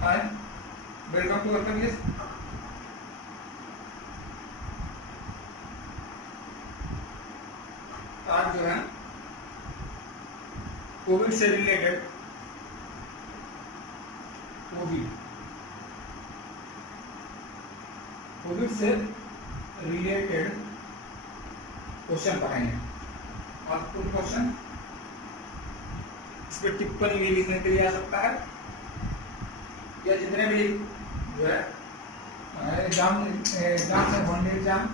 Hi, welcome to welcome. Yes, आज जो है कोविड से रिलेटेड कोविड कोविड से रिलेटेड क्वेश्चन पढ़ाएंगे। महत्वपूर्ण क्वेश्चन, इस पर टिप्पणी भी लिखने के लिए आ सकता है, या जितने भी जो है एग्जाम से वनडे एग्जाम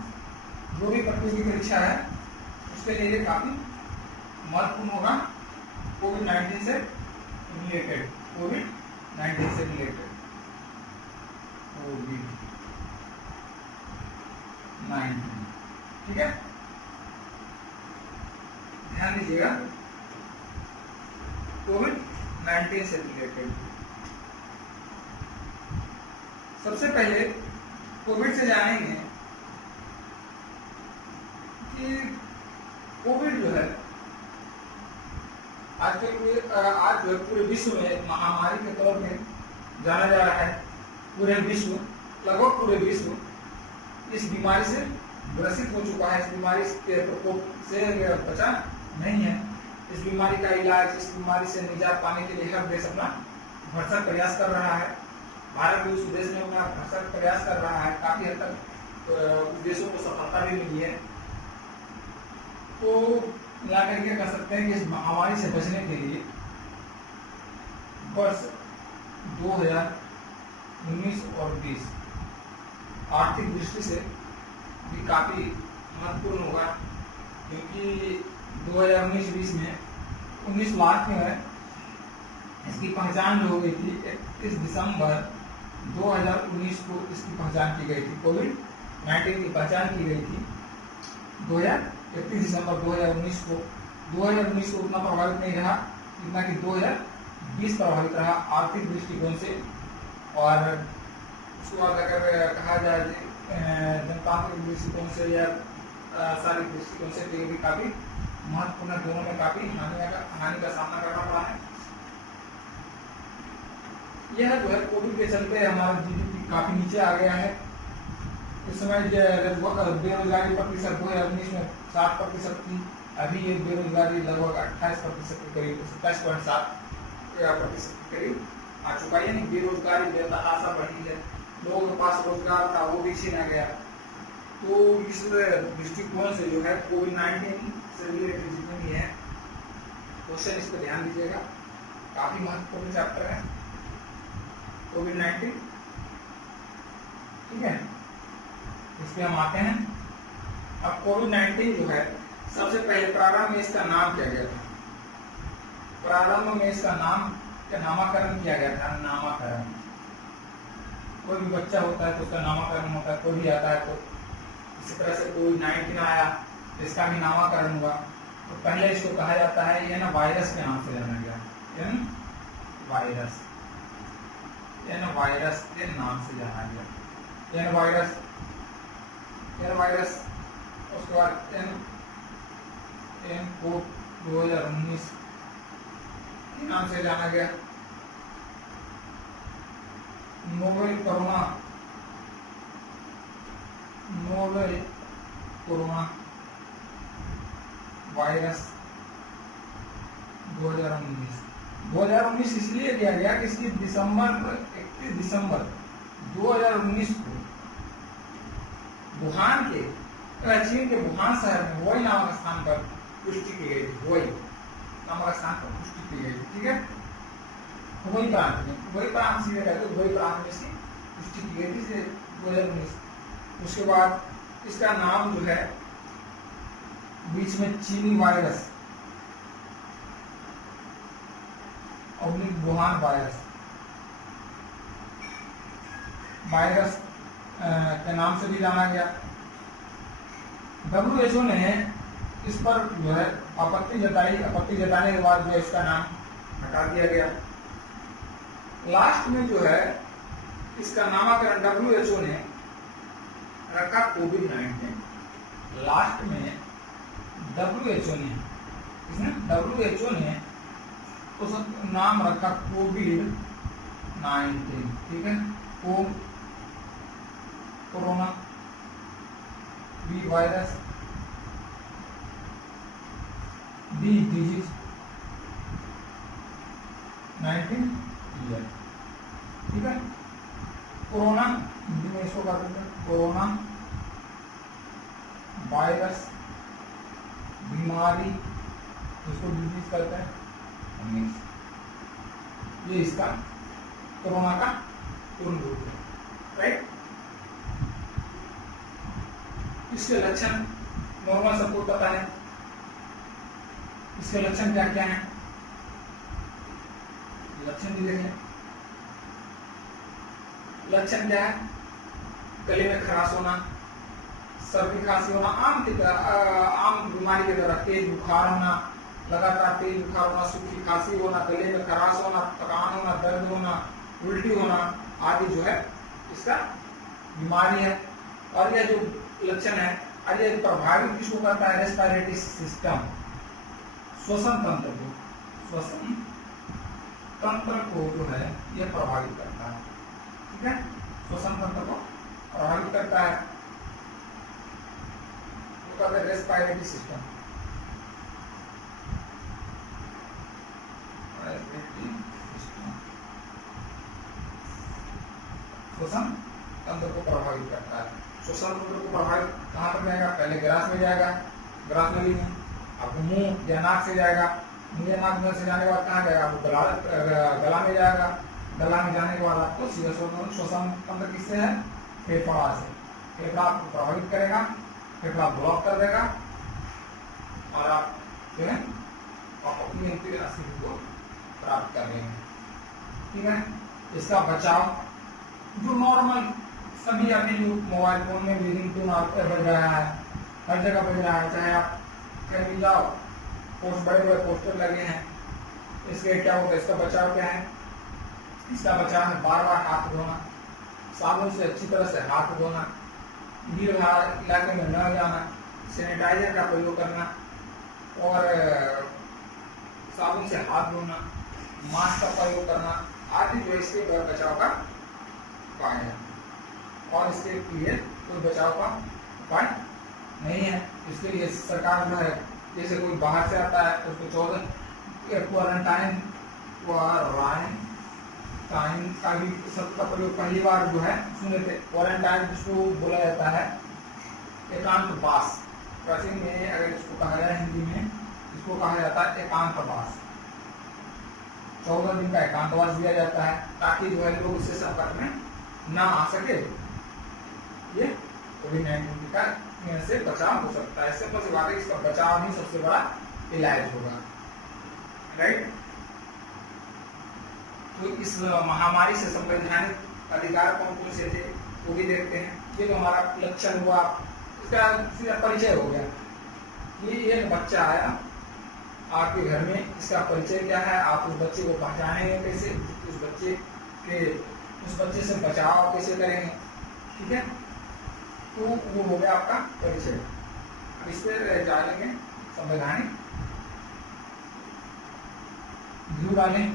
जो भी प्रतियोगी परीक्षा है उसके लिए काफी महत्वपूर्ण होगा। कोविड-19 से रिलेटेड कोविड-19 से रिलेटेड कोविड-19, ठीक है, ध्यान दीजिएगा। कोविड-19 से रिलेटेड सबसे पहले कोविड से जानेंगे कि कोविड जो है आज जो है पूरे विश्व में एक महामारी के तौर पे जाना जा रहा है। पूरे विश्व, लगभग पूरे विश्व इस बीमारी से ग्रसित हो चुका है। इस बीमारी के प्रकोप से बचा नहीं है। इस बीमारी का इलाज, इस बीमारी से निजात पाने के लिए हर देश अपना भरसक प्रयास कर रहा है। भारत भी उस देश में अपना भरसक प्रयास कर रहा है। काफी हद तक देशों को सफलता भी मिली है। तो मिलाकर के कह सकते हैं कि इस महामारी से बचने के लिए वर्ष 2019 और 20 आर्थिक दृष्टि से भी काफी महत्वपूर्ण होगा, क्योंकि 2019-20 में 19 लाख में इसकी पहचान जो हो गई थी 31 दिसंबर 2019 को इसकी पहचान की गई थी। कोविड-19 की पहचान की गई थी 31 दिसंबर 2019 को। 2019 को उतना प्रभावित नहीं रहा जितना कि 2020 प्रभावित रहा आर्थिक दृष्टिकोण से। और उसके बाद अगर कहा जाए जनतांत्रिक दृष्टिकोण से या शारीरिक दृष्टिकोण से तो ये भी काफी महत्वपूर्ण, दोनों में काफी हानि का सामना करना पड़ा है। यह जो है कोविड के चलते हमारा जीडीपी काफी नीचे आ गया है। इस समय बेरोजगारी प्रतिशत 2019 में 60% थी, अभी ये बेरोजगारी लगभग 28% के करीब, 27.7% के करीब आ चुका है। यानी बेरोजगारी बेतहाशा बढ़ी है। लोगों के पास रोजगार था वो भी छीना गया। तो इस दृष्टिकोण से जो है कोविड-19 से रिलेटेड जितने भी है क्वेश्चन, इस पर ध्यान दीजिएगा। काफी महत्वपूर्ण चैप्टर है कोविड-19, ठीक है। इस पे हम आते हैं। अब कोविड-19 जो है सबसे पहले प्रारंभ में इसका नाम क्या गया था? प्रारंभ में इसका नाम का नामकरण किया गया था। नामकरण, कोई भी बच्चा होता है तो उसका नामकरण होता है। कोई भी आता है तो इसी तरह से कोविड-19 आया तो इसका भी नामकरण हुआ। तो पहले इसको कहा जाता है ये ना वायरस के नाम से जाना गया, वायरस, वायरस के नाम से जाना गया। वायरस, उसके बाद एन को 2019 के नाम से जाना गया। नोवेल कोरोना वायरस 2019 इसलिए दिया गया कि इसकी 31 दिसंबर 2019 को वुहान के, चीन के वुहान शहर में वुहाई नामक स्थान पर पुष्टि की गई थी। वुहाई नामक स्थान पर पुष्टि की गई थी, ठीक है। वुहाई प्रांत में, वुहाई प्रांत से कहते हैं, वुहाई प्रांत में इसकी पुष्टि की गई थी 2019। उसके बाद इसका नाम जो है बीच में चीनी वायरस और वुहान वायरस के नाम से भी जाना गया। WHO ने इस पर जो है आपत्ति जताने के बाद जो इसका नाम हटा दिया गया। लास्ट में जो है इसका नामकरण WHO ने रखा कोविड-19। लास्ट में WHO ने उस नाम रखा कोविड-19। 19, ठीक है। O corona, V virus, D disease, 19 year, ठीक है। कोरोना हिंदी में इसको कर देते हैं कोरोना वायरस, बीमारी, जिसको डिजीज कहते हैं, 19। ये इसका कोरोना का पूर्ण रूप है, राइट। इसके लक्षण नॉर्मल सबको पता है। इसके लक्षण क्या क्या हैं? लक्षण भी देखें। लक्षण क्या है? गले में खराश होना, सर्दी खांसी होना, आम बीमारी की तरह तेज बुखार होना, लगातार तेज बुखार होना, सूखी खांसी होना, गले में खराश होना, थकान होना, दर्द होना, उल्टी होना आदि जो है इसका बीमारी है। और यह जो लक्षण है और ये प्रभावित किसको करता है? रेस्पिरेटरी सिस्टम, श्वसन तंत्र को, श्वसन तंत्र को जो है यह प्रभावित करता है, ठीक है। श्वसन तंत्र को प्रभावित करता है, वो कहते हैं रेस्पिरेटरी सिस्टम। श्वसन तंत्र को प्रभावित करता है। श्वसन तंत्र को प्रभावित कहाँ तक जाएगा? पहले ग्रास में जाएगा, ग्रास नली में, आपको मुंह या नाक से जाएगा, मुंह या नाक में से जाने के बाद कहाँ जाएगा? आपको गला में जाएगा, गला में जाने के बाद आपको सीधा श्वसन तंत्र किससे है? फेफड़ा से। फेफड़ा आपको प्रभावित करेगा, फेफड़ा ब्लॉक कर देगा और आप जो है अपनी अंतिम स्थिति को प्राप्त कर लेंगे, ठीक है। इसका बचाव जो नॉर्मल सभी अभी जो मोबाइल फोन में भी रिंगटोन बज रहा है, हर जगह बज रहा है, चाहे आप कहीं भी जाओ, बड़े बड़े पोस्टर लगे हैं, इसके क्या होता है? इसका बचाव क्या है? इसका बचाव है बार बार हाथ धोना, साबुन से अच्छी तरह से हाथ धोना, भीड़ भाड़ इलाके में न जाना, सैनिटाइजर का प्रयोग करना और साबुन से हाथ धोना, मास्क का प्रयोग करना आदि जो इसके बचाव का उपाय है। और इसके लिए कोई बचाव का उपाय नहीं है। इसके लिए सरकार जो है, जैसे कोई बाहर से आता है तो उसको 14 क्वारंटाइन का भी शब्द का प्रयोग पहली बार जो है सुने थे। क्वारंटाइन जिसको बोला जाता है एकांतवास, प्राचीन में अगर इसको कहा जाए हिंदी में, इसको कहा जाता है एकांतवास। 14 दिन का एकांतवास दिया जाता है ताकि जो है लोग इससे संपर्क में ना आ सके, ये कोविड-19 का से बचाव हो सकता है। इससे बस बात है, इसका बचाव ही सबसे बड़ा इलाज होगा, राइट। तो इस महामारी से संवैधानिक अधिकार कौन कौन से थे वो भी देखते हैं। ये तो हमारा लक्षण हुआ, इसका सीधा परिचय हो गया। ये एक बच्चा आया आपके घर में, इसका परिचय क्या है? आप उस बच्चे को पहचानेंगे कैसे? उस बच्चे से बचाव कैसे करेंगे, ठीक है। तो वो हो गया आपका परिचय। अब इस पर जानेंगे संवैधानिक व्यू डालें।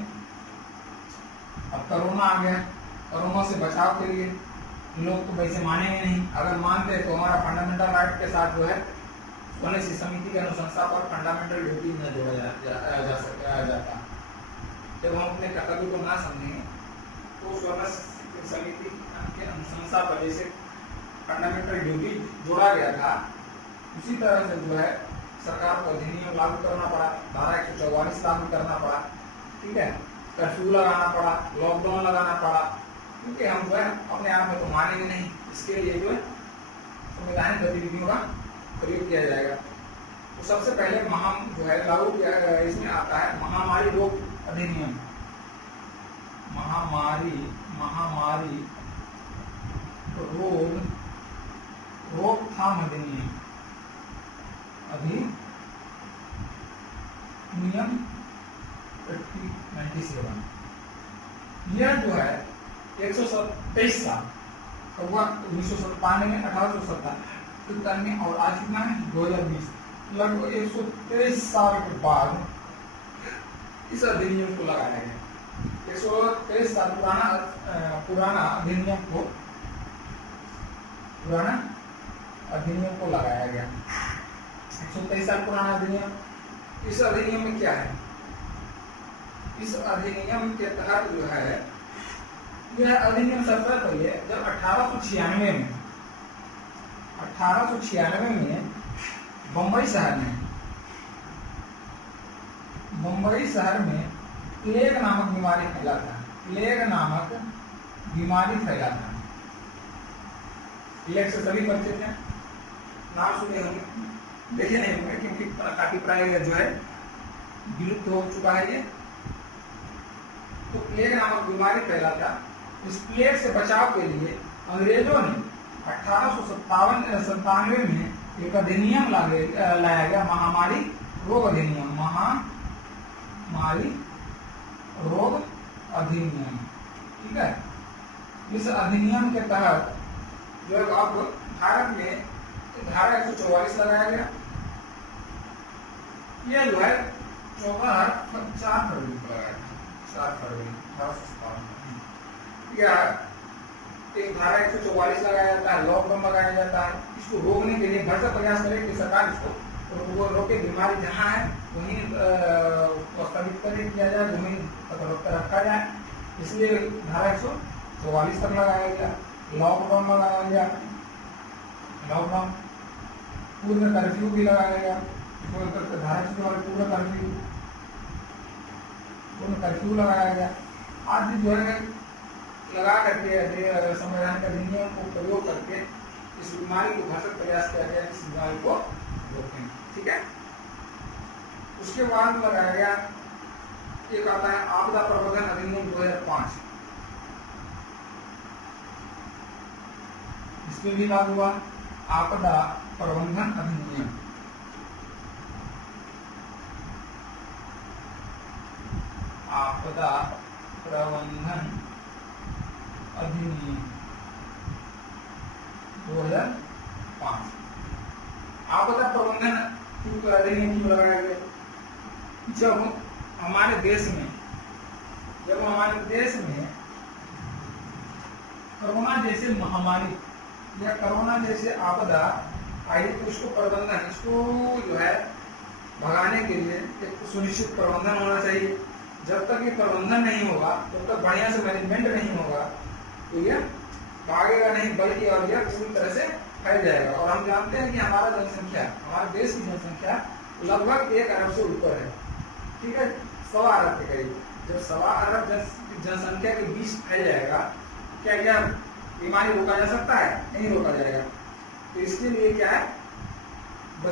अब कोरोना आ गया, कोरोना से बचाव के लिए लोग तो वैसे मानेंगे नहीं, अगर मानते तो हमारा फंडामेंटल राइट के साथ जो है स्वर्ण समिति के अनुशंसा पर फंडामेंटल ड्यूटी न जोड़ा जाता। जब हम अपने कर्तव्य को ना समझेंगे तो स्वर्ण समिति के अनुशंसा पर जैसे फंडामेंटल ड्यूटी जोड़ा गया था, उसी तरह से जो है सरकार को अधिनियम लागू करना पड़ा, धारा 144 लागू करना पड़ा, ठीक है। कर्फ्यू लगाना पड़ा, लॉकडाउन लगाना पड़ा, क्योंकि हम जो है अपने आप में तो मानेंगे नहीं। इसके लिए जो है संवैधानिक गतिविधियों का प्रयोग किया जाएगा। तो सबसे पहले जो है लागू किया, इसमें आता है महामारी रोग अधिनियम, महामारी रोकथाम अधिनियम 1997। यह जो है 127 साल हुआ, 1997 में 1870 में, और आज कितना है 2020, लगभग 123 साल के बाद इस अधिनियम को लगाया गया। 123 साल पुराना अधिनियम को लगाया गया। 123 साल पुराना अधिनियम। इस अधिनियम में क्या है? इस अधिनियम के तहत जो है, यह अधिनियम सबसे पहले जब 1896 में बम्बई शहर में प्लेग नामक बीमारी फैला था। प्लेग से सभी परिचित हैं, नाम सुने होंगे, देखे नहीं होंगे, क्योंकि काफी प्राय जो है विलुप्त हो चुका है ये। तो प्लेग नामक बीमारी फैला था। इस प्लेग से बचाव के लिए अंग्रेजों ने 1897 में एक अधिनियम लाया गया, महामारी रोग अधिनियम। ठीक है। इस अधिनियम के तहत जो है अब भारत में धारा 144 लगाया गया। यह जो है 4 फरवरी को लगाया था, 4 फरवरी 1857। या एक धारा 144 लगाया जाता है, लॉकडाउन लगाया जाता है। इसको रोकने के लिए भरसक प्रयास करे कि सरकार इसको रोके, बीमारी जहाँ है वहीं स्थगित किया जाए, वहीं रखा जाए। इसलिए धारा 144 तक लगाया गया। लॉकडाउन लगाया गया, पूर्ण कर्फ्यू भी लगाया गया। धारा 144 पूर्ण कर्फ्यू लगाया गया। आदि जो है लगा करके संविधान के अधिनियम को प्रयोग करके इस बीमारी को भरसक प्रयास किया गया, इस बीमारी को रोकें। ठीक है। उसके बाद लगाया गया, एक आता है आपदा प्रबंधन अधिनियम 2005। इसमें भी लागू हुआ आपदा प्रबंधन अधिनियम। आपदा प्रबंधन अधिनियम 2005। आपदा प्रबंधन अधिनियम क्यों लगाया गया? जब हमारे देश में कोरोना जैसे महामारी या कोरोना जैसे आपदा आई, तो इसको जो है भगाने के लिए एक सुनिश्चित प्रबंधन होना चाहिए। जब तक ये प्रबंधन नहीं होगा, जब तक बढ़िया से मैनेजमेंट नहीं होगा, तो ये भागेगा नहीं, बल्कि और यह पूरी तरह से फैल जाएगा। और हम जानते हैं कि हमारे देश की जनसंख्या लगभग 1 अरब से ऊपर है। ठीक है, 1.25 अरब के करीब। जब 1.25 अरब जनसंख्या के बीच फैल जाएगा, क्या बीमारी रोका जा सकता है? नहीं रोका जाएगा। तो इसके लिए क्या है,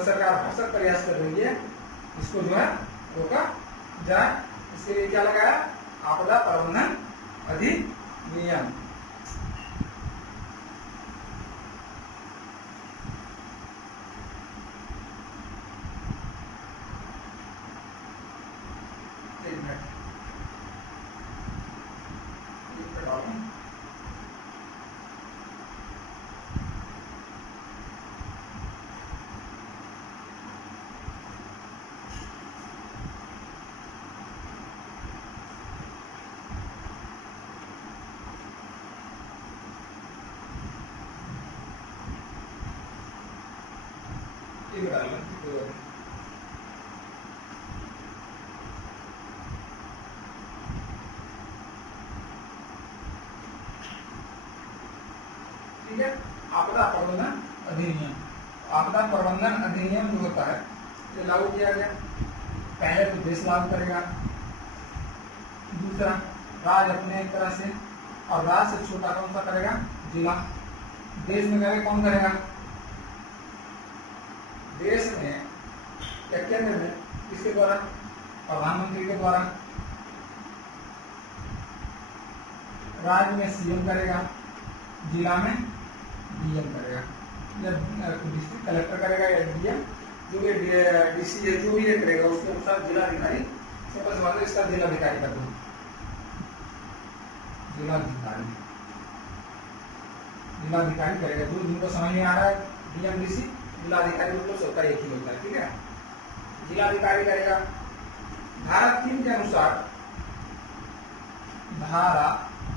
सरकार भरसक प्रयास कर रही है, इसको जो है रोका जाए। इसके लिए क्या लगाया? आपदा प्रबंधन अधिनियम। ठीक है। आपदा प्रबंधन अधिनियम। आपदा प्रबंधन अधिनियम जो होता है, ये लागू किया गया। पहले तो देश लागू करेगा, दूसरा राज्य अपने एक तरह से, और राज्य से छोटा कौन सा करेगा? जिला। देश में करेगा कौन करेगा? देश में या केंद्र में किसके द्वारा? प्रधानमंत्री के द्वारा। राज्य में सीएम करेगा, जिला में डीएम करेगा, या डिस्ट्रिक्ट कलेक्टर करेगा, या डीएम, जो भी डीसी जो भी करेगा उसके अनुसार जिलाधिकारी। समझ वाले इसका जिलाधिकारी कर दो, जिलाधिकारी करेगा। जो जिनको समझ में आ रहा है, डीएम डीसी जिलाधिकारी मतलब सबका एक ही होता है। ठीक है, जिलाधिकारी करेगा। धारा 3 के अनुसार धारा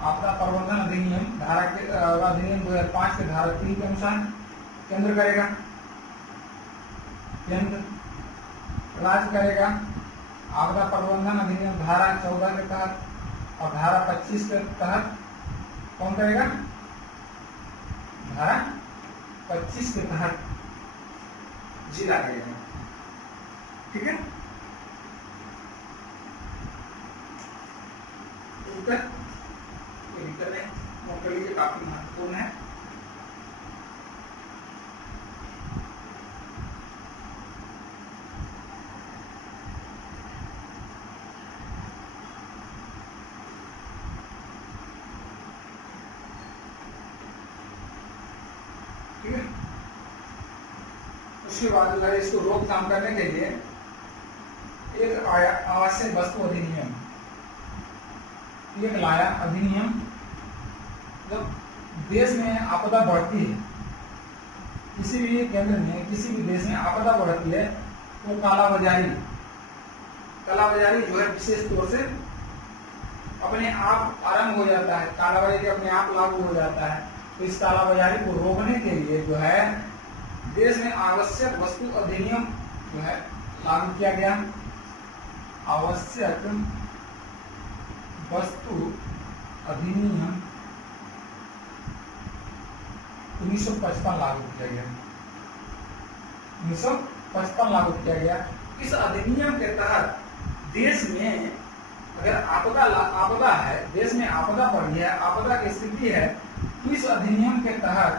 आपदा प्रबंधन अधिनियम धारा के अधिनियम 2005 के धारा 3 के अनुसार केंद्र करेगा, केंद्र राज्य करेगा। आपदा प्रबंधन अधिनियम धारा 14 के तहत और धारा 25 के तहत कौन करेगा? धारा 25 के तहत जिला करेगा। ठीक है, उत्तर नोट कर लीजिए, काफी महत्वपूर्ण है। ठीक है, उसके बाद इसको रोकथाम करने के लिए एक आवश्यक वस्तु अधिनियम एक लाया अधिनियम। जब देश में आपदा बढ़ती है, किसी भी केंद्र में किसी भी देश में आपदा बढ़ती है तो कालाबाजारी जो है विशेष तौर से अपने आप आरंभ हो जाता है, कालाबाजारी अपने आप लागू हो जाता है। तो इस कालाबाजारी को रोकने के लिए जो है देश में आवश्यक वस्तु अधिनियम जो है लागू किया गया। आवश्यक वस्तु अधिनियम 1955 लागू किया गया। 1955 लागू किया गया। इस अधिनियम के तहत देश में अगर आपदा है, देश में आपदा पड़ी है, आपदा की स्थिति है, तो इस अधिनियम के तहत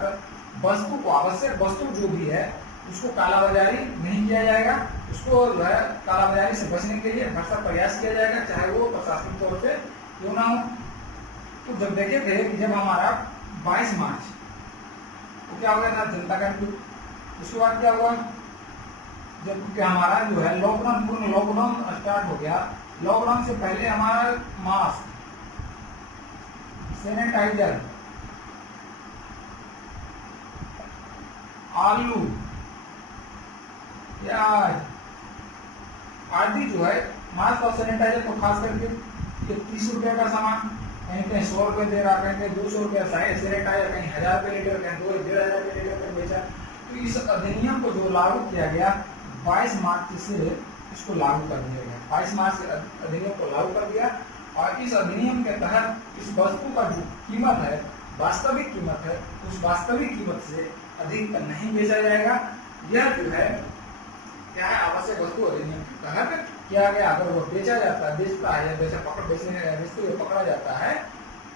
वस्तु को आवश्यक वस्तु जो भी है उसको कालाबाजारी नहीं किया जाएगा। उसको जो है कालाबाजारी से बचने के लिए भरसक प्रयास किया जाएगा, चाहे वो प्रशासनिक तौर से क्यों ना हो। तो जब देखे थे कि जब हमारा 22 मार्च तो क्या हो गया था, जनता कर्फ्यू। उसके बाद क्या हुआ, जब हमारा जो है लॉकडाउन, पूर्ण लॉकडाउन स्टार्ट हो गया। लॉकडाउन से पहले हमारा मास्क, सैनिटाइजर, आलू, प्याज आदि जो है, मास्क और सैनिटाइजर तो खास करके 30 रुपए का सामान कहीं कहीं 100 रुपए दे रहा, कहीं कहीं 200 रुपए, सैनिटाइजर कहीं 1000 रुपए लीटर, कहीं 2-1500 रुपए लीटर पर बेचा। तो इस अधिनियम को जो लागू किया गया 22 मार्च से इसको लागू कर दिया गया। 22 मार्च से अधिनियम को लागू कर दिया और इस अधिनियम के तहत इस वस्तु का जो कीमत है, वास्तविक कीमत है, उस वास्तविक कीमत से अधिक नहीं बेचा जाएगा। यह जो है क्या है, आवश्यक वस्तु अधिनियम के तहत किया गया। अगर वो बेचा जाता है, बेचता है या बेचते हुए पकड़ा जाता है,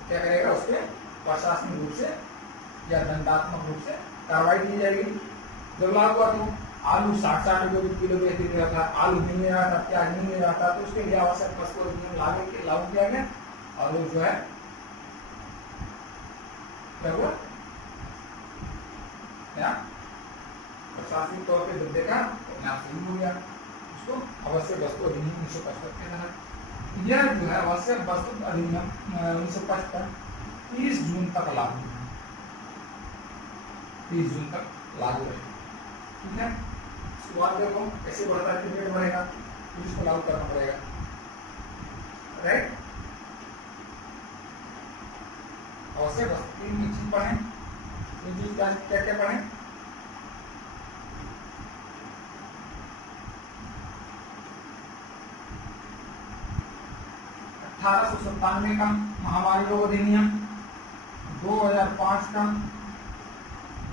क्या करेगा, उस पर प्रशासनिक रूप से या दंडात्मक रूप से कार्रवाई की जाएगी। जब लागू हुआ तो आलू 60 रुपए किलो बेच रहा था, आलू नहीं मिल रहा था, प्याज नहीं मिल रहा था, तो उसके लिए आवश्यक वस्तु अधिनियम लागू किया गया और वो जो है क्या हुआ, प्रशासनिक तौर पे जब देखा अपने आप शुरू हो गया। उसको आवश्यक वस्तु अधिनियम 1955 के तहत यह जो है आवश्यक वस्तु अधिनियम 1955 30 जून तक लागू है, 30 जून तक लागू है। ठीक है, उसके बाद देखो कैसे बढ़ता है, कितने बढ़ेगा, तो इसको लागू करना पड़ेगा। राइट, आवश्यक वस्तु 3 चीज पढ़े, क्या क्या पढ़े, 1897 का महामारी रोग अधिनियम, 2005 का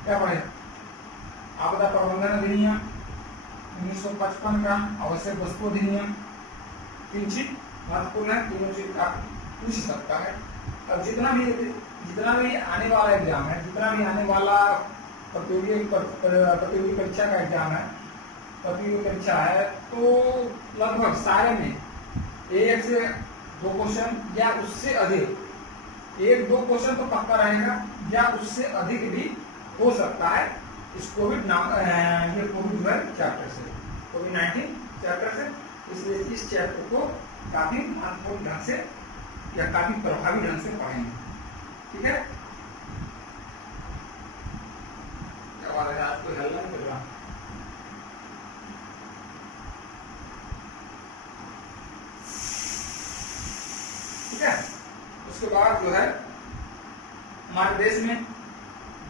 क्या पढ़े, आपदा प्रबंधन अधिनियम, 1955 का आवश्यक वस्तु अधिनियम। 3 चीज महत्वपूर्ण है, तीनों चीज का पूछ सकता है। अब जितना भी आने वाला एग्जाम है, जितना भी आने वाला प्रतियोगी परीक्षा का एग्जाम है, प्रतियोगी परीक्षा है, तो लगभग सारे में 1 से 2 क्वेश्चन या उससे अधिक, 1-2 क्वेश्चन तो पक्का रहेगा या उससे अधिक भी हो सकता है इस कोविड-19 चैप्टर से, कोविड-19 चैप्टर से। इसलिए इस चैप्टर को काफी महत्वपूर्ण ढंग से या काफी प्रभावी ढंग से पढ़ेंगे। ठीक है, क्या बात है, आज कोई हल्ला नहीं कर रहा। ठीक है, उसके बाद जो है हमारे देश में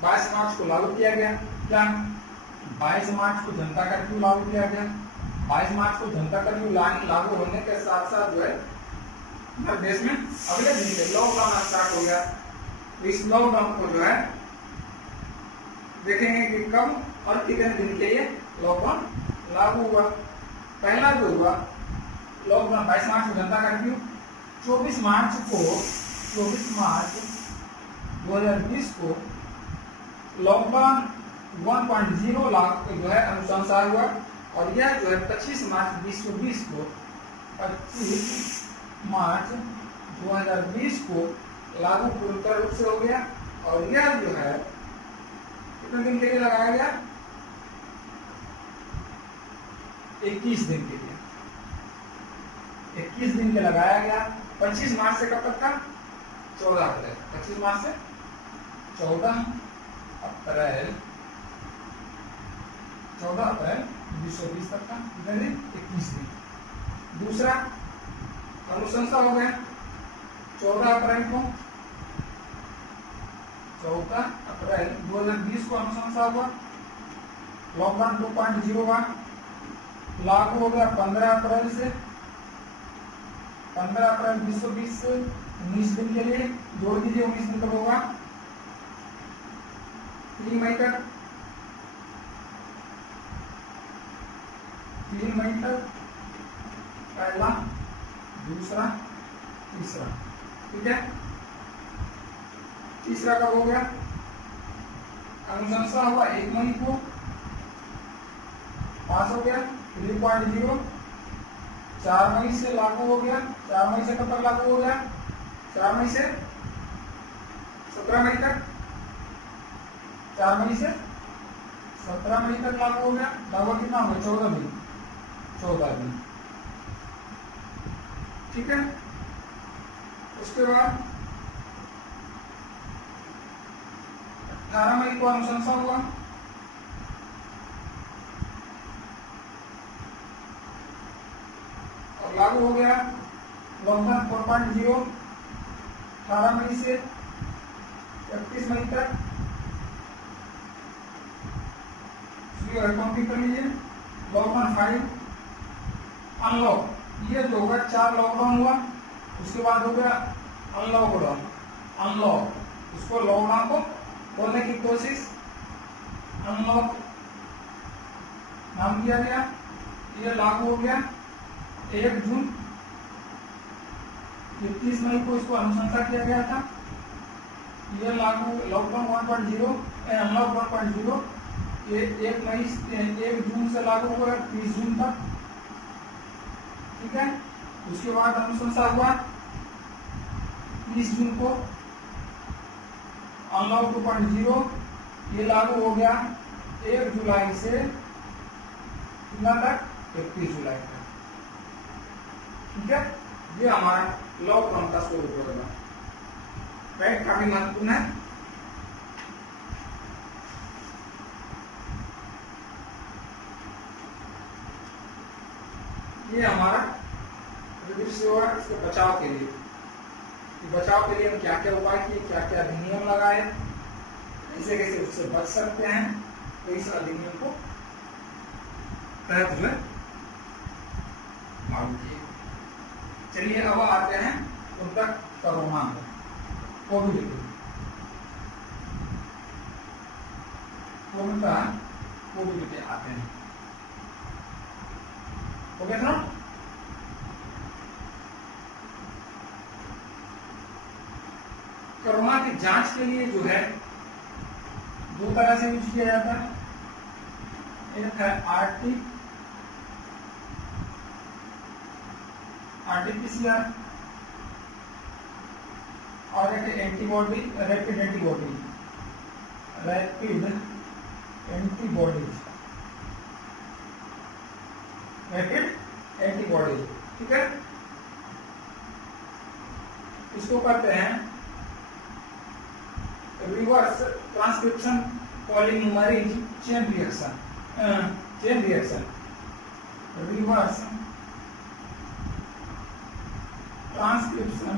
22 मार्च को लागू किया गया। क्या 22 मार्च को जनता कर्फ्यू लागू किया गया। 22 मार्च को जनता कर्फ्यू लागू होने के साथ साथ जो है हमारे देश में अगले दिन से लॉकडाउन स्टार्ट हो गया। तो इस लॉकडाउन को जो है देखेंगे कि कब और कितने दिन के लिए लॉकडाउन लागू हुआ। पहला जो हुआ लॉकडाउन 22 मार्च को जनता कर्फ्यू, 24 मार्च 2020 को लॉकडाउन 1.0 लाख जो है अनुशंसा हुआ और यह जो है 25 मार्च 2020 को 25 मार्च 2020 को लागू पूर्ण रूप से हो गया। और यह जो है कितने दिन के लिए लगाया गया? 21 दिन के लिए। 21 दिन के लगाया गया। 25 मार्च से कब तक था? 14 अप्रैल। 25 मार्च से 14 अप्रैल 2020 तक था। कितने दिन? 21 दिन। दूसरा अनुशंसा हो गया 14 अप्रैल को 14 अप्रैल 2020 को अनुशंसा हुआ। लॉकडाउन 2.0 का लागू हो गया 15 अप्रैल से 15 अप्रैल 2020 से 19 दिन के लिए। जोड़ दीजिए 19 दिन तक होगा 3 मई तक। 3 मई तक पहला, दूसरा, तीसरा। ठीक है। तीसरा कब हो गया? अनुशंसा हुआ 1 मई को, पास हो गया 3.0। 4 मई से लागू हो गया। 4 मई से कब तक लागू हो गया? 4 मई से 17 मई तक। 4 मई से 17 मई तक लागू हो गया। लगभग कितना हो गया? 14 दिन। 14 दिन। ठीक है। उसके बाद 18 मई को अनुशंसा हुआ। और लागू हो गया लॉकडाउन 4.0 18 मई से 31 मई तक। कंप्लीट कर लीजिए। लॉकडाउन 5 अनलॉक, ये जो होगा 4 लॉकडाउन हुआ। उसके बाद हो गया अनलॉकडाउन। अनलॉक, उसको लॉकडाउन को खोलने की कोशिश, अनलॉक नाम दिया गया। ये लागू हो गया 1 जून। 31 मई को इसको अनुशंसा किया गया था। ये लागू लॉकडाउन 1.0 अनलॉक 1.0 ये 1 जून से लागू होगा 30 जून तक। ठीक है। उसके बाद अनुशंसा हुआ 30 जून को अनलॉक 2.0 ये लागू हो गया 1 जुलाई से कितना तक? 31 जुलाई तक। ठीक है। ये हमारा लॉकडाउन का स्वरूप होगा। राइट, काफी महत्वपूर्ण है। ये हमारा दृश्य हुआ इसके बचाव के लिए। बचाव के लिए हम क्या क्या उपाय किए, क्या क्या अधिनियम लगाए, कैसे कैसे उससे बच सकते हैं, तो इस अधिनियम को तहत जो है लागू किए। चलिए अब आते हैं उन तक कोरोना कोविड पे आते हैं। हो गया था। कोरोना की जांच के लिए जो है 2 तरह से यूज किया जाता है। एक है आरटीपीसीआर और एक एंटीबॉडी, रैपिड एंटीबॉडीज। ठीक है। इसको करते हैं reverse transcription polymerase chain reaction. Reverse transcription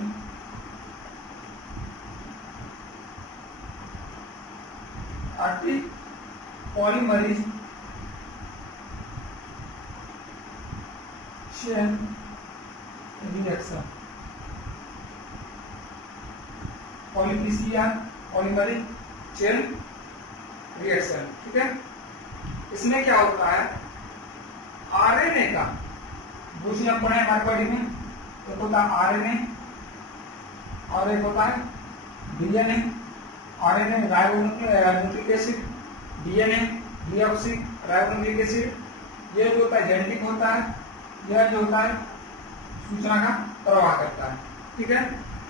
Arctic polymerase chain reaction, PCR polymerase chain reaction, ठीक है। इसमें क्या होता है, आरएनए का दूसरी हम पढ़े हमारी बॉडी में, एक होता है आरएनए और एक होता है DNA. RNA ribonucleic acid, DNA deoxy ribonucleic acid. ये जो होता है जेनेटिक होता है, यह जो होता है सूचना का प्रवाह करता है, ठीक है।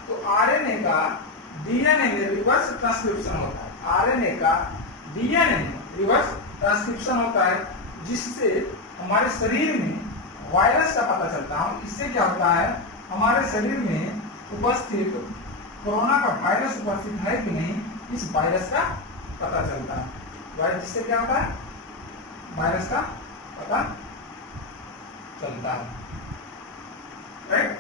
तो आरएनए का डीएनए में रिवर्स ट्रांसक्रिप्शन होता है, आरएनए का डीएनए में रिवर्स ट्रांसक्रिप्शन होता है, जिससे हमारे शरीर में वायरस का पता चलता है। इससे क्या होता है, हमारे शरीर में उपस्थित कोरोना का वायरस उपस्थित है कि नहीं, इस वायरस का पता चलता है। वायरस जिससे क्या होता है, वायरस का पता चलता है, राइट।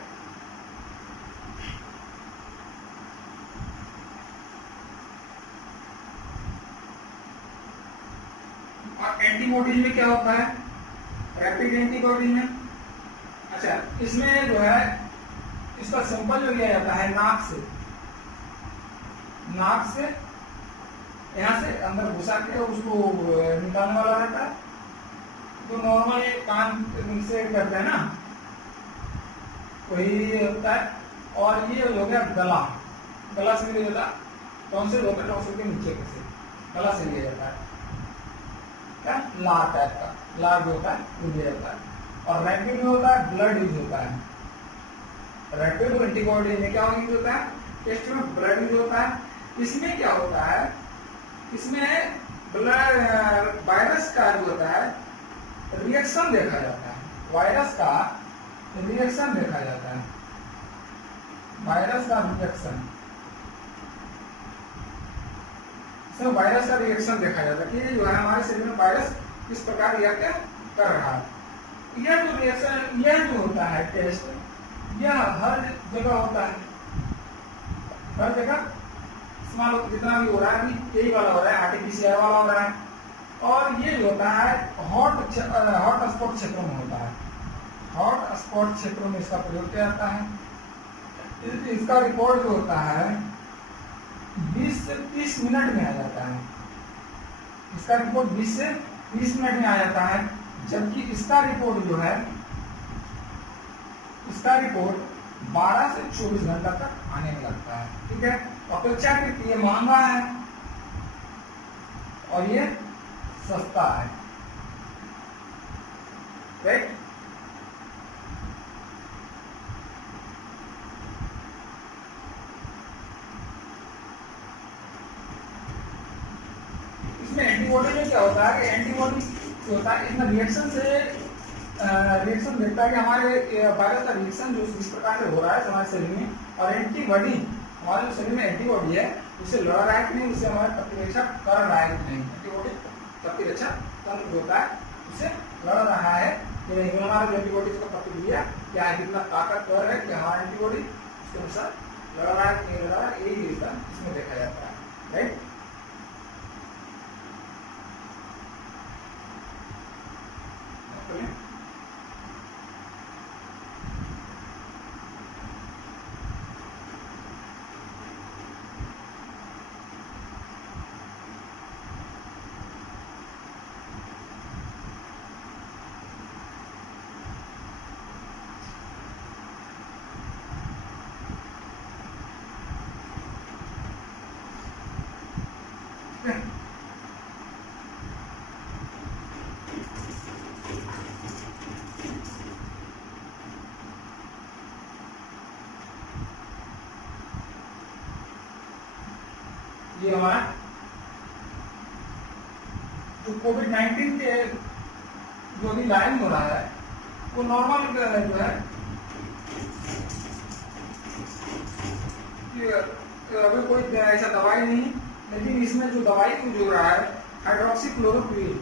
और एंटीबॉडीज में क्या होता है, रैपिड एंटीबॉडी में, अच्छा इसमें जो है इसका सैंपल जो लिया जाता है नाक से यहाँ से अंदर घुसा के उसको निकालने वाला रहता है। तो नॉर्मल कान से करते हैं ना, वही होता है। और ये हो गया गला से लिया जाता है, टॉन्सिल होता है, टॉन्सिल के नीचे से गला से लिया जाता है, क्या लार टाइप का लार जो होता है वो लिया जाता है। और रैपिड में होता है ब्लड यूज होता है, रैपिड एंटीबॉडी में क्या यूज होता है, टेस्ट में ब्लड यूज होता है। इसमें क्या होता है, इसमें ब्लड वायरस का जो होता है रिएक्शन देखा जाता है, वायरस का रिएक्शन देखा जाता है, वायरस का रिएक्शन, वायरस का रिएक्शन देखा जाता है कि जो है हमारे शरीर में वायरस किस प्रकार रिएक्ट कर रहा है। यह जो रिएक्शन, यह जो होता है टेस्ट, यह हर जगह होता है, हर जगह जितना भी हो रहा है, यही वाला हो रहा है, आरटीपीसीआर वाला हो रहा है। और ये जो होता है हॉट स्पॉट क्षेत्रों में होता है, हॉट स्पॉट क्षेत्रों में इसका प्रयोग किया जाता है। इसका रिपोर्ट जो होता है 20 से 30 मिनट में आ जाता है, इसका रिपोर्ट 20 से 30 मिनट में आ जाता है। जबकि इसका रिपोर्ट जो है, इसका रिपोर्ट 12 से 24 घंटा तक आने में लगता है, ठीक है। अपेक्षाकृत ये महंगा है और ये सस्ता है, राइट। इसमें एंटीबॉडी में क्या होता है कि एंटीबॉडी जो होता है इसमें रिएक्शन देखता है कि हमारे वायरस का रिएक्शन जो इस प्रकार से हो रहा है हमारे शरीर में, और एंटीबॉडी हमारे जो शरीर में एंटीबॉडी है उससे लड़ रहा है कि नहीं, उससे हमारे प्रतिरक्षा कर रहा है कि नहीं। एंटीबॉडी प्रतिरक्षा तंत्र जो होता है उससे लड़ रहा है कि नहीं, हमारा जो एंटीबॉडी का प्रतिक्रिया क्या है, कितना ताकतवर है कि हमारा एंटीबॉडी उसके अनुसार लड़ रहा है कि नहीं लड़ रहा है, यही रीजन इसमें देखा जाता है, राइट। ये हमारा जो कोविड-19 के जो भी लाइन हो रहा है वो नॉर्मल जो है अभी कोई ऐसा दवाई नहीं, लेकिन इसमें जो दवाई यूज हो रहा है हाइड्रोक्सीक्लोरोक्विन,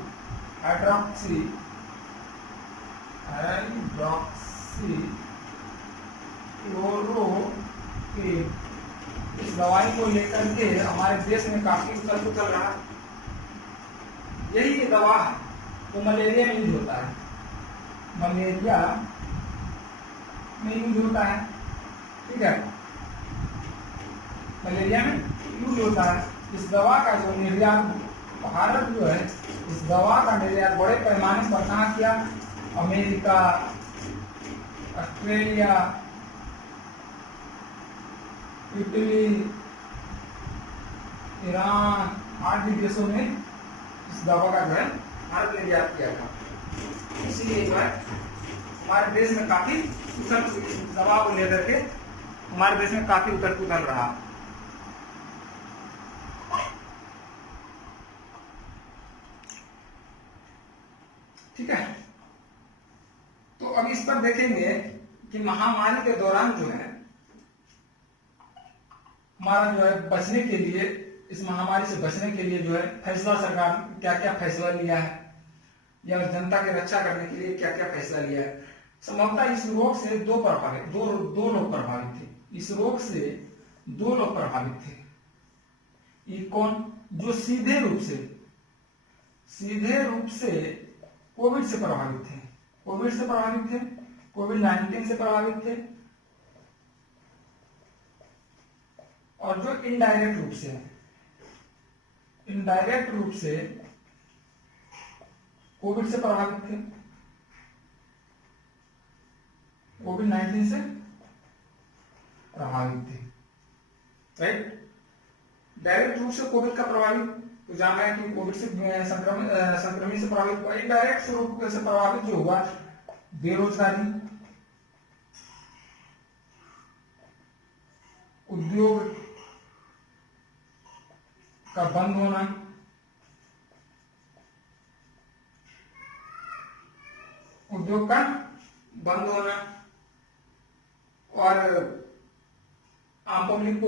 इस दवाई को लेकर के हमारे देश में काफी चल रहा है, यही ये दवा है वो मलेरिया में यूज होता है, मलेरिया में यूज होता है। ठीक है, मलेरिया में यूज होता है। इस दवा का जो निर्यात भारत जो है, इस दवा का निर्यात बड़े पैमाने पर कहाँ किया? अमेरिका, ऑस्ट्रेलिया, इटली, ईरान आदि देशों में इस दवा का जो है भारत निर्यात किया था। इसलिए जो है हमारे देश में काफी उथल, इस दवा को लेकर के हमारे देश में काफी उथल पुथल रहा। ठीक है, तो अब इस पर देखेंगे कि महामारी के दौरान जो है हमारा जो है बचने के लिए, इस महामारी से बचने के लिए जो है फैसला सरकार क्या क्या फैसला लिया है, या जनता की रक्षा करने के लिए क्या क्या फैसला लिया है। संभवतः इस रोग से दो लोग प्रभावित थे। इस रोग से दो लोग प्रभावित थे। ये कौन? जो सीधे रूप से कोविड से प्रभावित थे, कोविड-19 से प्रभावित थे, और जो इनडायरेक्ट रूप से कोविड से प्रभावित थे, कोविड-19 से प्रभावित थे। राइट, डायरेक्ट रूप से कोविड का प्रभावित तो जाना है कि कोविड से संक्रमित से प्रभावित हुआ। इनडायरेक्ट रूप से प्रभावित जो हुआ, बेरोजगारी, उद्योग का बंद होना, और आम पब्लिक को,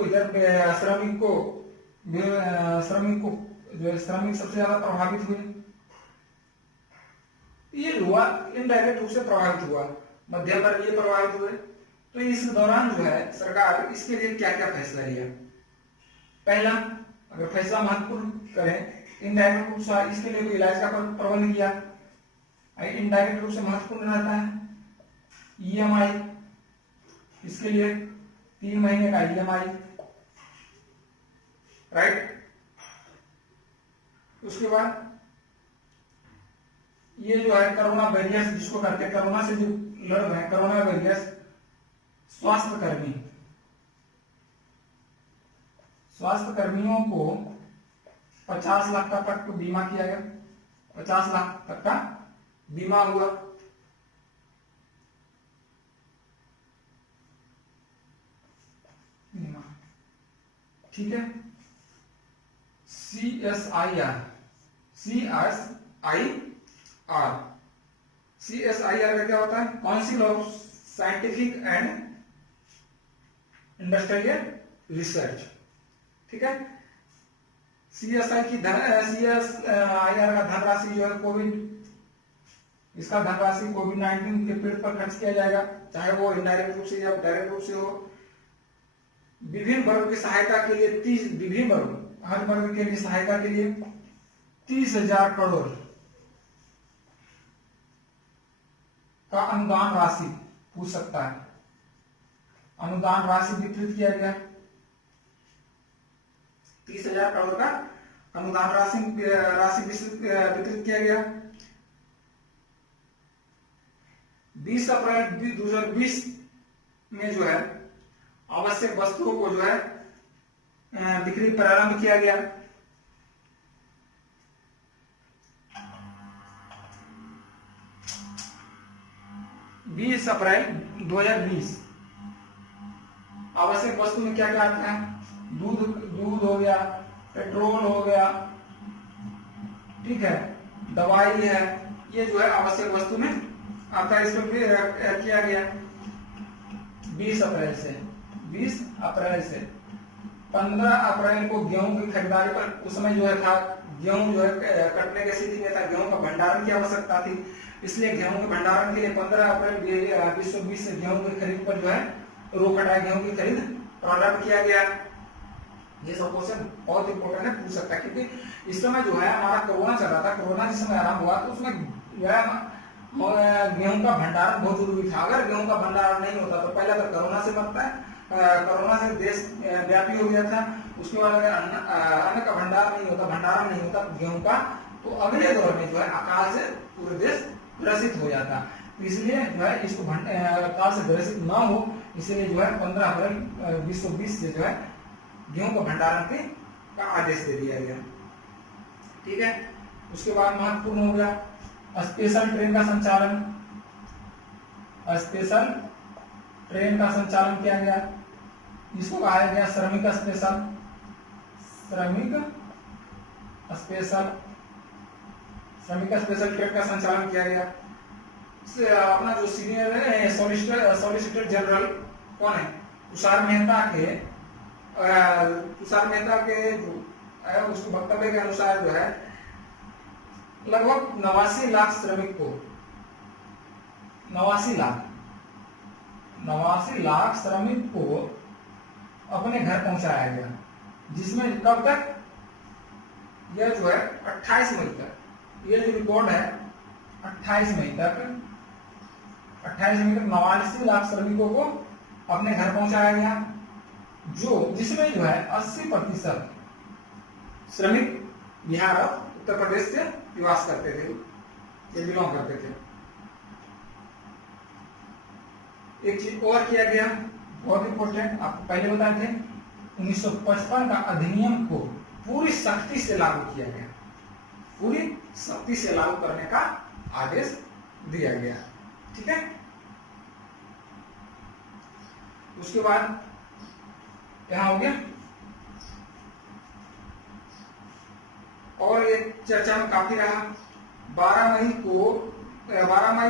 इधर श्रमिक सबसे ज्यादा प्रभावित हुए। ये हुआ इनडायरेक्ट रूप से प्रभावित हुआ, मध्यम वर्ग ये प्रभावित हुए। तो इस दौरान जो है सरकार इसके लिए क्या क्या फैसला लिया? पहला, अगर फैसला महत्वपूर्ण करें, इनडायरेक्ट रूप से इसके लिए कोई इलाज का प्रबंध किया। इनडायरेक्ट रूप से महत्वपूर्ण रहता है ईएमआई, इसके लिए 3 महीने का ईएमआई। राइट, उसके बाद ये जो है कोरोना वॉरियर्स जिसको करते हैं, कोरोना से जो लड़ रहे हैं, कोरोना वॉरियर्स, स्वास्थ्य कर्मियों को 50 लाख तक बीमा किया गया। 50 लाख तक का बीमा हुआ। ठीक है, CSIR का क्या होता है? Council of scientific and industrial research. ठीक है, CSIR का धनराशि जो है इसका धनराशि कोविड-19 के पीड़ित पर खर्च किया जाएगा, चाहे वो इनडायरेक्ट रूप से या डायरेक्ट रूप से हो। विभिन्न वर्ग की सहायता के लिए हर वर्ग के लिए सहायता के लिए 30,000 करोड़ का अनुदान राशि पूछ सकता है। अनुदान राशि वितरित किया गया। 30,000 करोड़ का अनुदान राशि वितरित किया गया। 20 अप्रैल 2020 में जो है आवश्यक वस्तुओं को जो है बिक्री प्रारंभ किया गया। बीस अप्रैल 2020 आवश्यक वस्तु में क्या क्या आता है? दूध हो गया, पेट्रोल हो गया, ठीक है, दवाई है, ये जो है आवश्यक वस्तु में आता है। इसको भी किया गया 20 अप्रैल से 15 अप्रैल को गेहूं की खरीदारी पर, उस समय जो है था गेहूं जो है कटने की स्थिति में था, गेहूं का भंडारण की आवश्यकता थी, इसलिए गेहूं के भंडारण के लिए 15 अप्रैल 2020 से गेहूं की खरीद पर जो है रोक हटाए, गेहूं की खरीद प्रारंभ किया गया। ये सब क्वेश्चन बहुत इंपॉर्टेंट है, पूछ सकता है, क्योंकि इस समय जो है हमारा कोरोना चल रहा था, कोरोना जिस समय आरंभ हुआ तो उसमें जो है गेहूं का भंडारण बहुत जरूरी था। अगर गेहूं का भंडारण नहीं होता तो पहले तो कोरोना से मरता है, कोरोना से देश व्यापी हो गया था। उसके बाद अगर अन्न का भंडारण नहीं होता गेहूं का, तो अगले दौर में जो है अकाल से पूरे देश ग्रसित हो जाता। तो इसलिए जो है इसको अकाल से ग्रसित ना हो, इसलिए जो है 15 अप्रैल 2020 से जो है गेहूं का भंडारण का आदेश दे दिया गया। ठीक है, उसके बाद महत्वपूर्ण हो गया स्पेशल ट्रेन का संचालन। स्पेशल ट्रेन का संचालन किया गया, इसको कहा गया श्रमिक स्पेशल। श्रमिक स्पेशल ट्रेन का संचालन किया गया। अपना जो सीनियर है सॉलिसिटर जनरल कौन है, तुषार मेहता के जो उसके वक्तव्य के अनुसार जो है लगभग 89 लाख श्रमिक को 89 लाख श्रमिक को अपने घर पहुंचाया गया, जिसमें कब तक, यह जो है 28 मई तक, ये जो रिकॉर्ड है 28 मई तक 89 लाख श्रमिकों को अपने घर पहुंचाया गया, जिसमें जो है 80% श्रमिक बिहार और उत्तर प्रदेश से निवास करते थे, ये बिलोंग करते थे। एक चीज और किया गया बहुत इंपॉर्टेंट, आपको पहले बताए थे, 1955 का अधिनियम को पूरी सख्ती से लागू किया गया, पूरी सख्ती से लागू करने का आदेश दिया गया। ठीक है, उसके बाद यहां हो गया, और ये चर्चा में काफी रहा। 12 मई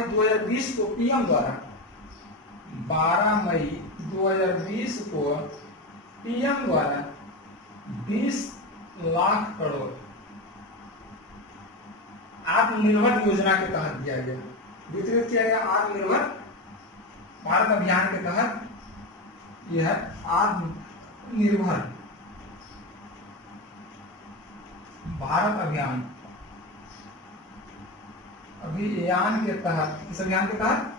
2020 को पीएम द्वारा 12 मई 2020 को पीएम द्वारा 20 लाख करोड़ आत्मनिर्भर योजना के तहत दिया गया, वितरित किया गया। आत्मनिर्भर भारत अभियान के तहत यह आत्मनिर्भर भारत अभियान के तहत, इस अभियान के तहत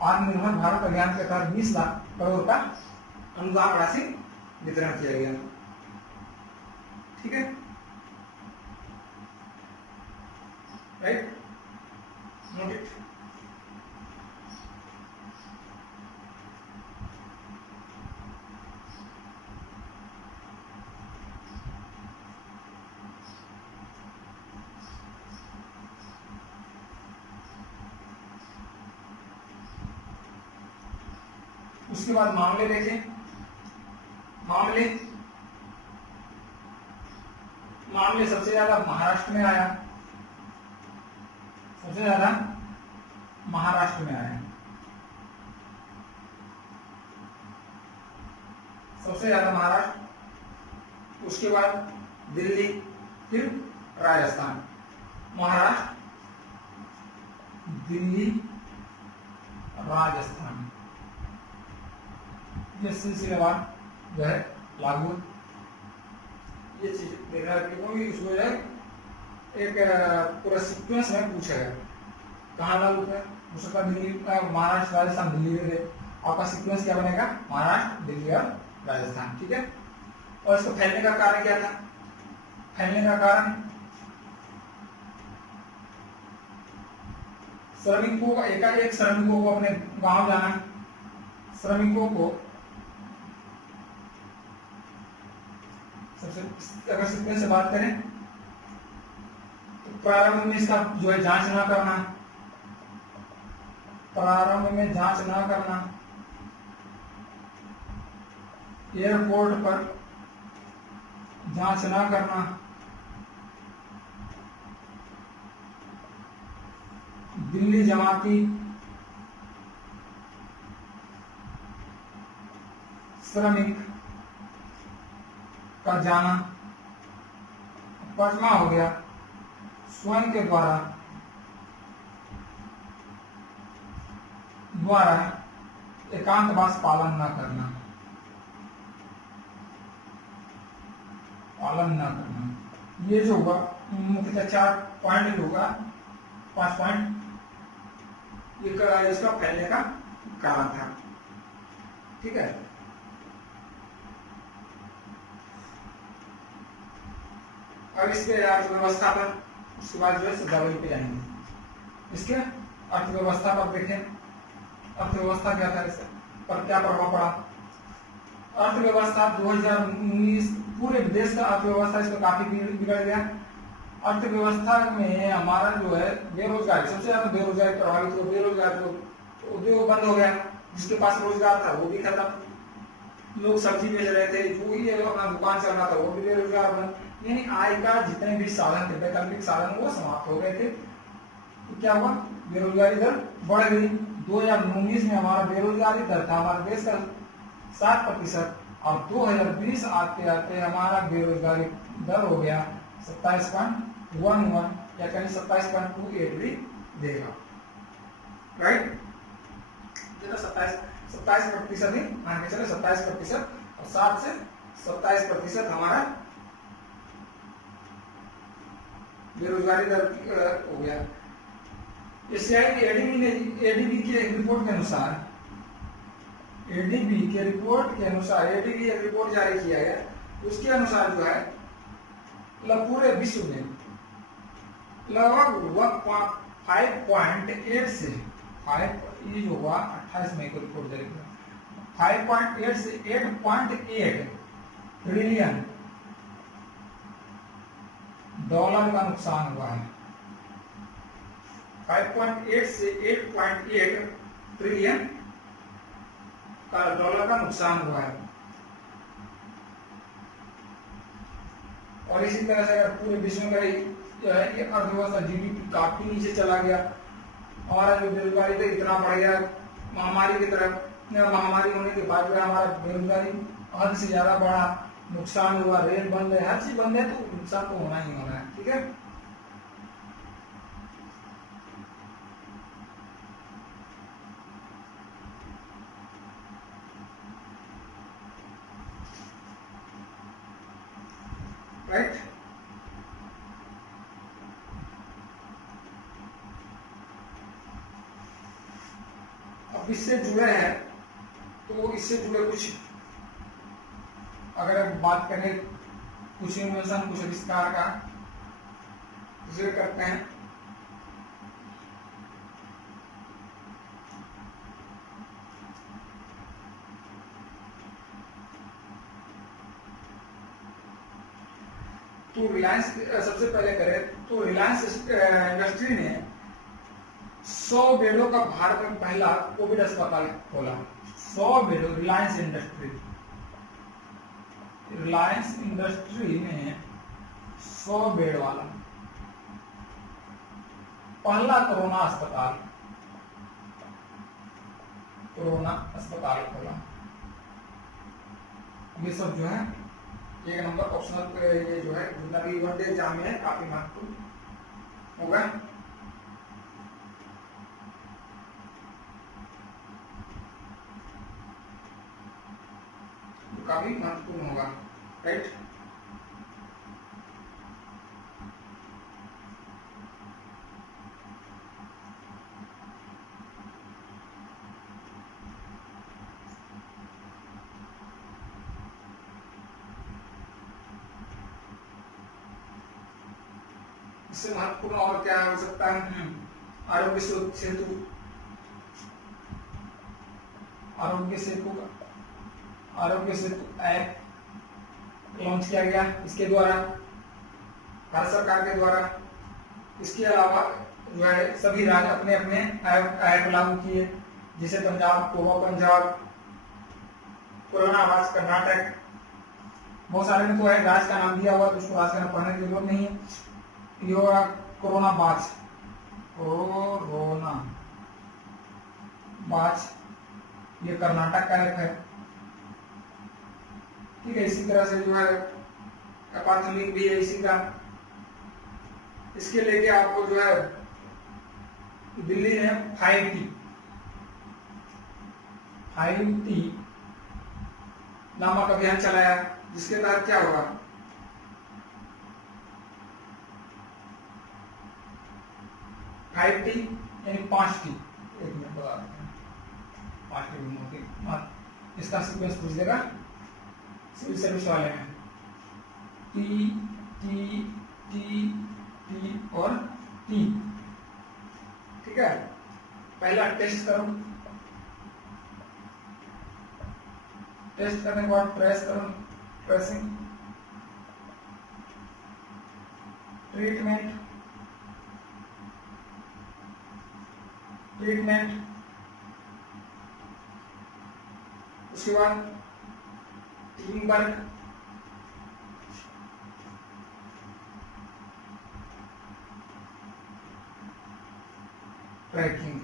आत्मनिर्भर भारत अभियान के तहत 20 लाख करोड़ का अनुदान राशि वितरण किया गया। ठीक है, राइट, नोट इट। उसके बाद मामले देखें। मामले सबसे ज्यादा महाराष्ट्र में आया, सबसे ज्यादा महाराष्ट्र में आया, सबसे ज्यादा महाराष्ट्र, उसके बाद दिल्ली, फिर राजस्थान। महाराष्ट्र, दिल्ली, राजस्थान, ये सिलसिलेवार जो है लागू, ये चीज देखना है, उसको जो है एक पूरा सीक्वेंस में पूछेगा कहाँ लागू है, हो सकता है दिल्ली, महाराष्ट्र, राजस्थान, दिल्ली दे। आपका सीक्वेंस क्या बनेगा, महाराष्ट्र, दिल्ली और राजस्थान। ठीक है, और इसको फैलने का कारण क्या था, फैलने का कारण श्रमिकों का एकाएक श्रमिकों को अपने गांव जाना, श्रमिकों को सबसे, अगर सीक्वेंस से बात करें तो प्रारंभ में इसका जो है जांच ना करना, प्रारंभ में जांच ना करना, एयरपोर्ट पर जांच ना करना, दिल्ली जमाती श्रमिक का जाना, पांचवा हो गया स्वयं के द्वारा एकांतवास पालन न करना, पालन न करना। ये जो होगा मुख्यतः 4 पॉइंट होगा, 5 पॉइंट ये इसका फैलने का कारण था। ठीक है, अब इसके अर्थव्यवस्था पर, उसके बाद जो है शब्दावली पे जाएंगे। इसके अर्थव्यवस्था पर देखें, अर्थव्यवस्था क्या था, इसे पर क्या प्रभाव पड़ा। अर्थव्यवस्था 2019 पूरे देश का अर्थव्यवस्था इसमें काफी बिगड़ गया। अर्थव्यवस्था में हमारा जो है बेरोजगारी, सबसे ज्यादा बेरोजगारी प्रभावित हो, बेरोजगार तो उद्योग बंद हो गया, जिसके पास रोजगार था वो भी खत्म, लोग सब्जी बेच रहे थे, जो ही अपना दुकान चल रहा था वो भी बेरोजगार बन, यानी आय का जितने भी साधन थे, वैकल्पिक साधन, वो समाप्त हो गए थे। तो क्या हुआ, बेरोजगारी दर बढ़ गई। 2019 में हमारा बेरोजगारी दर था हमारे देश का 7%, और 2020 आते आते हमारा बेरोजगारी दर हो गया 27.11 या कहीं 27.28 भी देगा, राइट। 27% ही मान के चले, 27%, और 7 से 27% हमारा बेरोजगारी दर हो गया। एडीबी के रिपोर्ट के अनुसार, एडीबी के रिपोर्ट के अनुसार, एडीबी एक रिपोर्ट जारी किया गया, उसके अनुसार जो है पूरे विश्व में लगभग 5.8 से 5, ये जो हुआ 28 मई को रिपोर्ट जारी किया, 5.8 से 8.8 ट्रिलियन डॉलर का नुकसान हुआ है। 5.8 से 8.8 ट्रिलियन का डॉलर का नुकसान हुआ है। और इसी तरह से अगर पूरे विश्व में अर्थव्यवस्था जीडीपी काफी नीचे चला गया, हमारा जो बेरोजगारी था इतना बढ़ गया, महामारी की तरफ, महामारी होने के बाद जो हमारा बेरोजगारी हद से ज्यादा बढ़ा, नुकसान हुआ, रेल बंद है, हर चीज बंद है, तो नुकसान तो होना ही होना है। ठीक है, राइट। अब इससे जुड़े हैं, तो इससे जुड़े कुछ अगर बात करें, कुछ इनोवेशन, कुछ आविष्कार का जिक्र करते हैं। तो रिलायंस, सबसे पहले करें तो रिलायंस इंडस्ट्री ने 100 बेडों का भारत में पहला कोविड अस्पताल खोला। 100 बेडों, रिलायंस इंडस्ट्री ने 100 बेड वाला पहला कोरोना अस्पताल खोला। ये सब जो है 1 नंबर ऑप्शनल, ये जो है जितना भी वनडे एग्जाम में है काफी महत्वपूर्ण होगा। काफी महत्वपूर्ण होगा, राइट। इससे महत्वपूर्ण और क्या हो सकता है, आरोग्य सेतु, आरोग्य सेतु ऐप लॉन्च किया गया इसके द्वारा, भारत सरकार के द्वारा। इसके अलावा जो है सभी राज्य अपने अपने ऐप लागू किए, जैसे पंजाब, गोवा पंजाब, कोरोना आवाज कर्नाटक, बहुत सारे में तो है राज्य का नाम दिया हुआ, तो उसको राज्य का नाम पढ़ने की जरूरत नहीं है। ये कोरोना बाच, ये कर्नाटक का ऐप है। ठीक है, इसी तरह से जो है अपार्थमिक भी है इसी का। इसके लेके आपको जो है दिल्ली ने 5T नामक अभियान चलाया, जिसके तहत क्या होगा, 5T यानी 5T। एक मिनट बता देते हैं, 5T इसका सीक्वेंस पूछ देगा सिविल सर्विस वाले में। टी टी टी टी और टी। ठीक है, पहला टेस्ट करो, टेस्ट करने के बाद ट्रेस करो, ट्रेसिंग, ट्रीटमेंट, ट्रीटमेंट, उसके बाद टीम वर्क, ट्रैकिंग,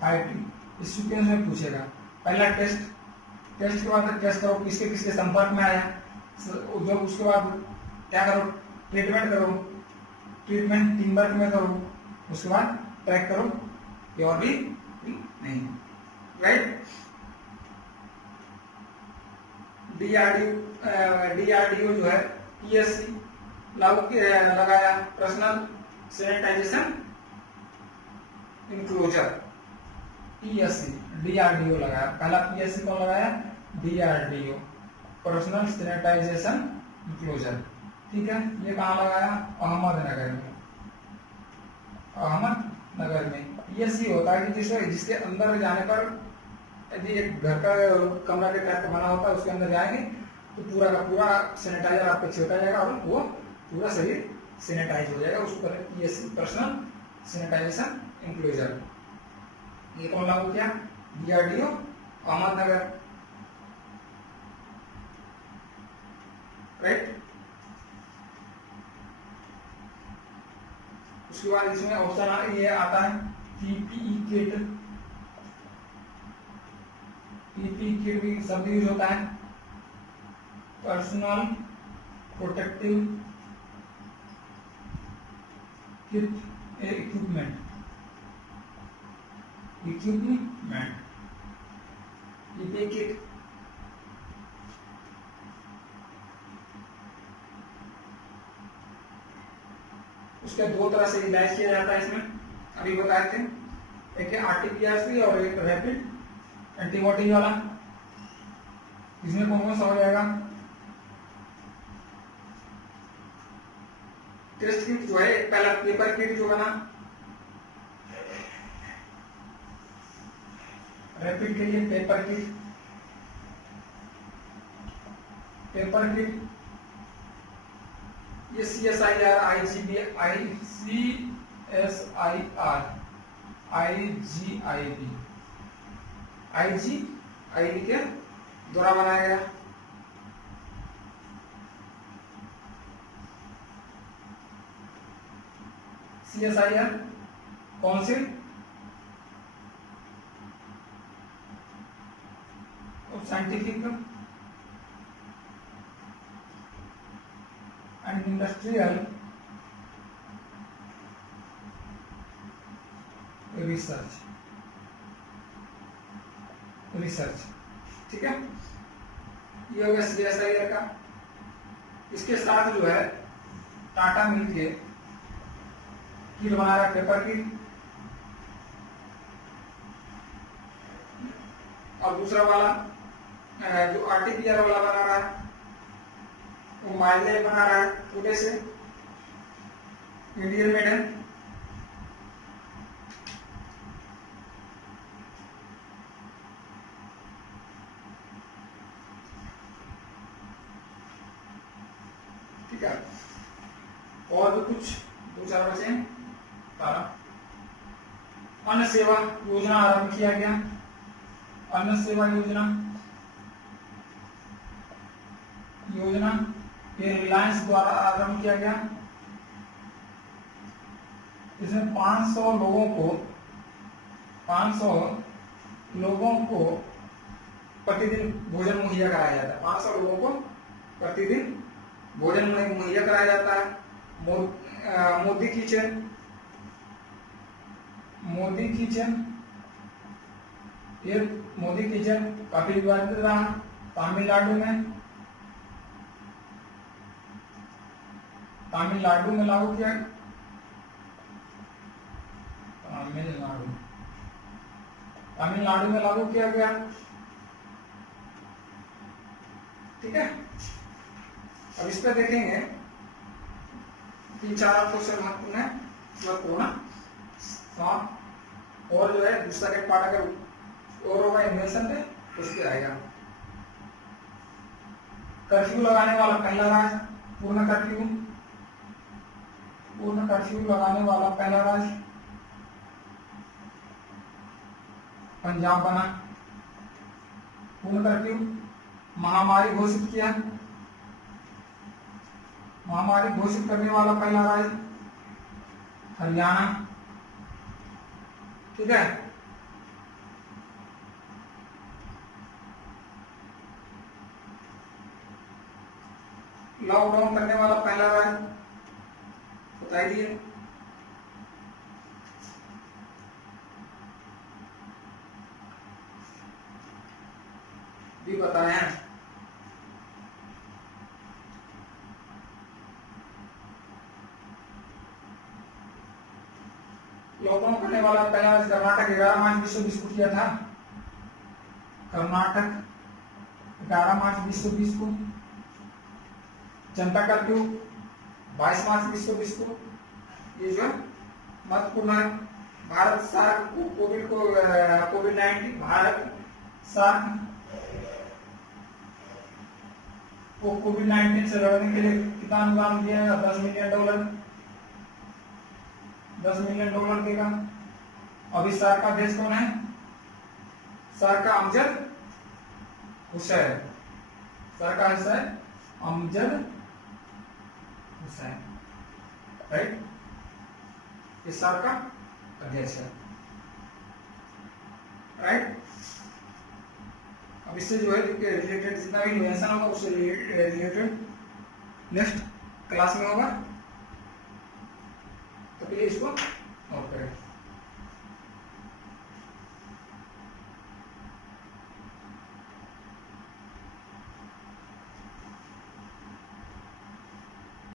5T। इस सीक्वेंस में पूछेगा। पहला टेस्ट, टेस्ट के बाद टेस्ट करो किसके किसके संपर्क में आया, जब उसके बाद क्या करो, ट्रीटमेंट करो, ट्रीटमेंट टीम वर्क में करो, उसके बाद ट्रैक करो, ये और भी नहीं, राइट। डीआरडीओ जो है पीएससी लगाया personal sanitisation enclosure, PSC DRDO लगाया। पहला पीएससी कौन लगाया, डीआरडीओ, पर्सनल सैनिटाइजेशन इंक्लोजर। ठीक है, ये कहाँ लगाया, अहमदनगर में। अहमदनगर में पीएससी होता है कि जिसके अंदर जाने पर यदि एक घर का कमरा के टाइप का बना होता है, उसके अंदर जाएंगे तो पूरा का पूरा सैनिटाइजर आपको छिड़का जाएगा और वो पूरा शरीर सैनिटाइज हो जाएगा, उसको पीएससी पर्सनल सैनिटाइजेशन इंक्लोजर। ये कौन लागू किया, डीआरडीओ अहमदनगर, राइट। उसके बाद इसमें ऑप्शन ये आता है पीपीई किट, पीपीई किट भी शब्द यूज होता है, personal protective kit, equipment, equipment, PPE kit. उसके दो तरह से इलाज किया जाता है इसमें, अभी बताए थे, एक है आरटीपीसीआर और एक रैपिड एंटीबॉडी वाला। इसमें कौन कौन सा हो जाएगा, टेस्ट किट जो है, पहला पेपर किट जो बना रैपिड के लिए, पेपर किट, पेपर किट, ये CSIR, IGB, CSIR, IGIB, IGIB के द्वारा बनाया गया। CSIR council of scientific and industrial research, ठीक है, ये हो गया CSIR का। इसके साथ जो है टाटा मिलके किट बना रहा है, पेपर किट, और दूसरा वाला जो आरटीपीआर वाला बना रहा है वो माइलेज बना रहा है पूरे से, इंडियन मेड है। ठीक है, और भी कुछ दो चार बचे हैं। अन्न सेवा योजना आरंभ किया गया, अन्न सेवा योजना ये रिलायंस द्वारा आरंभ किया गया। इसमें 500 लोगों को प्रतिदिन भोजन मुहैया कराया जाता है, 500 लोगों को प्रतिदिन भोजन मुहैया कराया जाता है। मोदी किचन, ये मोदी किचन काफी विवादित रहा तमिलनाडु में। तमिलनाडु में लागू किया, तमिलनाडु तमिलनाडु में लागू किया गया। ठीक है, अब इस पे देखेंगे 3-4 क्वेश्चन महत्वपूर्ण है, कोरोना और जो है दूसरा एक पार्ट अगर और होगा इन्वेंशन पे उस पे आएगा। कर्फ्यू लगाने वाला पहला राज्य, पूर्ण कर्फ्यू लगाने वाला पहला राज्य पंजाब बना। पूर्ण कर्फ्यू। महामारी घोषित किया, महामारी घोषित करने वाला पहला राज्य हरियाणा। ठीक है, लॉकडाउन करने वाला पहला राज्य बताइए। भी बताया है। लॉकडाउन करने वाला पहला राज्य कर्नाटक 11 मार्च 2020 को किया था। कर्नाटक 11 मार्च 2020 को। जनता कर्फ्यू 22 मार्च 2020 को। ये जो महत्वपूर्ण है। भारत सार्क कोविड-19 भारत सार्क को कोविड-19 से लड़ने के लिए कितना अनुदान दिया है? $10 मिलियन। $10 मिलियन देगा। अभी सार्क का अध्यक्ष कौन है? सार्क का अमजद हुसैन। सार्क का हिस्सा है अमजद हुसैन, राइट। ये सार्क का अध्यक्ष है, राइट। अब इससे जो है रिलेटेड जितना भी इन्वेंशन होगा उससे रिलेटेड नेक्स्ट क्लास में होगा, तो प्लीज इसको नोट करें।